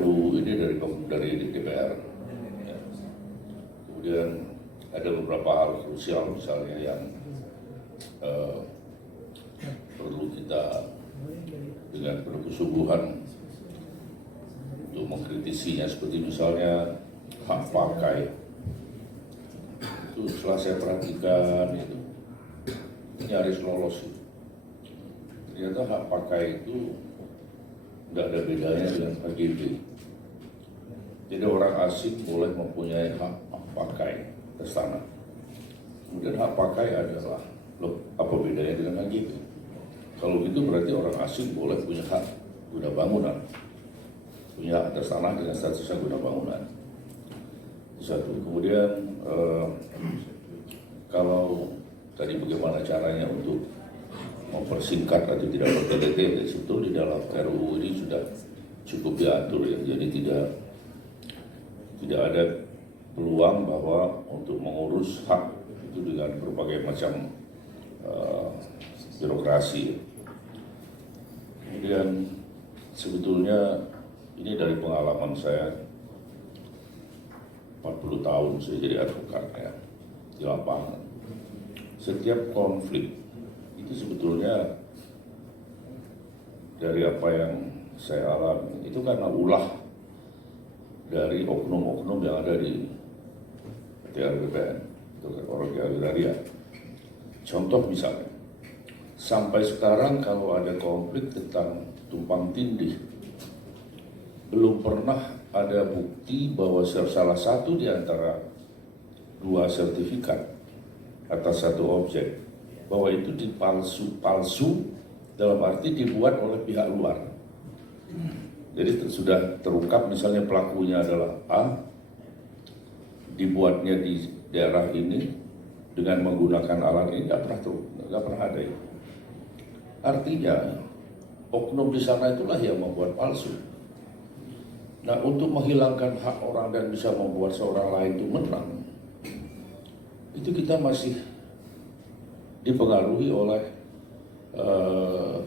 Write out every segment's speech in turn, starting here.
RUU ini dari DPR. Ya. Kemudian ada beberapa hal krusial misalnya yang perlu kita dengan penuh kesungguhan untuk mengkritisinya, seperti misalnya hak pakai. Itu setelah saya perhatikan itu nyaris lolos. Ternyata hak pakai itu nggak ada bedanya dengan HGB. Jadi orang asing boleh mempunyai hak pakai atas tanah. Kemudian hak pakai adalah, loh apa bedanya dengan HGB? Kalau gitu berarti orang asing boleh punya hak guna bangunan, punya hak atas tanah dengan statusnya guna bangunan. Satu. Kemudian kalau tadi bagaimana caranya untuk mempersingkat atau tidak bertele-tele, itu di dalam RUU ini sudah cukup diatur ya. Jadi tidak ada peluang bahwa untuk mengurus hak itu dengan berbagai macam birokrasi. Kemudian sebetulnya ini dari pengalaman saya 40 tahun saya jadi advokat ya, di lapangan. Setiap konflik itu sebetulnya dari apa yang saya alami itu karena ulah dari oknum-oknum yang ada di BPN, itu orang agraria. Contoh misalnya, sampai sekarang kalau ada konflik tentang tumpang tindih, belum pernah ada bukti bahwa salah satu di antara dua sertifikat atas satu objek, bahwa itu palsu dalam arti dibuat oleh pihak luar. Jadi sudah terungkap misalnya pelakunya adalah A, dibuatnya di daerah ini dengan menggunakan alat ini, nggak pernah ada itu. Artinya oknum di sana itulah yang membuat palsu. Nah, untuk menghilangkan hak orang dan bisa membuat seorang lain itu menang, itu kita masih dipengaruhi oleh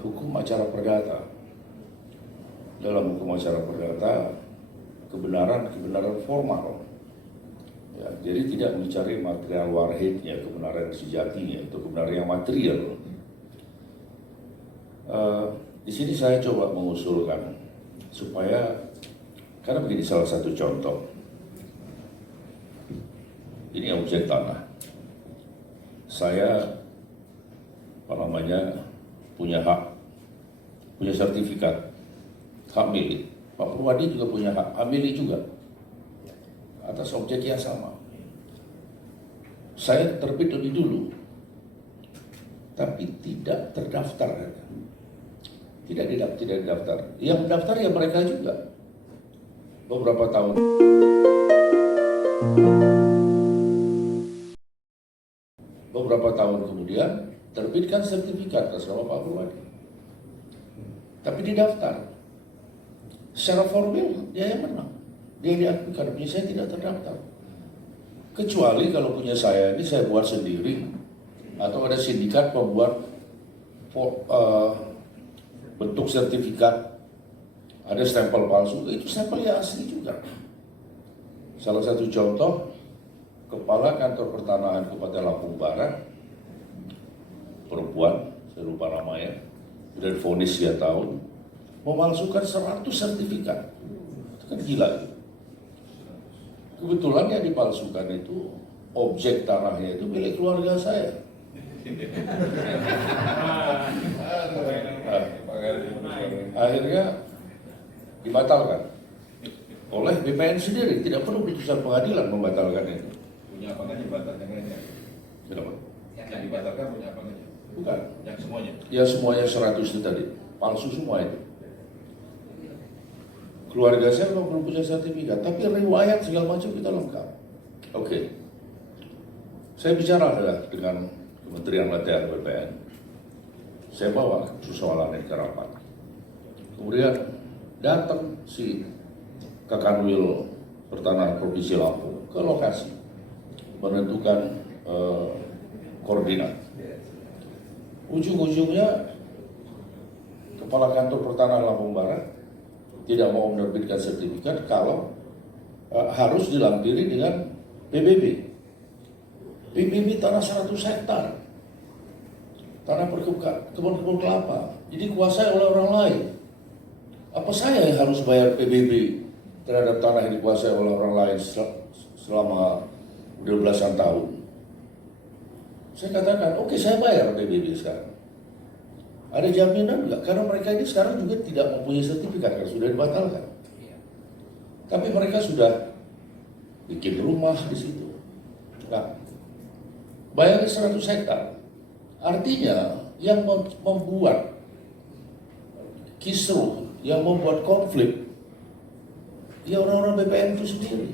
hukum acara perdata. Dalam hukum acara perdata, kebenaran formal. Ya, jadi tidak mencari material warhidnya, kebenaran sejatinya, itu kebenaran yang material. Di sini saya coba mengusulkan supaya, karena begini salah satu contoh, ini objek tanah. Saya punya hak, punya sertifikat hak milik. Pak Purwadi juga punya hak milik juga atas objek yang sama. Saya terbit lebih dulu, tapi tidak terdaftar. Tidak didaftar. Yang mendaftar ya mereka juga. Beberapa tahun kemudian terbitkan sertifikat atas nama Pak Purwadi. Tapi didaftar. Secara formal dia yang menang. Dia diakui karena punya saya tidak terdaftar. Kecuali kalau punya saya ini saya buat sendiri atau ada sindikat pembuat bentuk sertifikat, ada stempel palsu, itu stempelnya asli juga. Salah satu contoh, Kepala Kantor Pertanahan Kabupaten Lampung Barat, perempuan, saya lupa namanya, sudah divonis 3 tahun, memalsukan 100 sertifikat. Itu kan gila. Kebetulan yang dipalsukan itu, objek tanahnya itu milik keluarga saya. Akhirnya dibatalkan oleh BPN sendiri, tidak perlu putusan pengadilan membatalkan itu. Punya apa aja batalnya? Kenapa? Yang dibatalkan punya apa aja? Bukan. Yang semuanya? Ya semuanya 100 itu tadi, palsu semua itu. Keluarga saya memang belum punya sertifikat, tapi riwayat segala macam kita lengkap. Oke. Saya bicara dengan Kementerian Latihan BPN. Saya bawa persoalan ini ke rapat. Kemudian datang si Kakanwil Pertanahan Provinsi Lampung ke lokasi menentukan koordinat. Ujung-ujungnya Kepala Kantor Pertanahan Lampung Barat tidak mau menerbitkan sertifikat kalau harus dilampiri dengan PBB. PBB tanah 100 hektar, tanah kebun kelapa, jadi dikuasai oleh orang lain. Apa saya yang harus bayar PBB terhadap tanah yang dikuasai oleh orang lain selama udah belasan tahun? Saya katakan, oke, saya bayar PBB sekarang. Ada jaminan enggak? Karena mereka ini sekarang juga tidak mempunyai sertifikat, kan sudah dibatalkan. Tapi mereka sudah bikin rumah di situ. Nah, bayangin 100 hektar. Artinya yang membuat kisruh, yang membuat konflik, ya orang-orang BPN itu sendiri.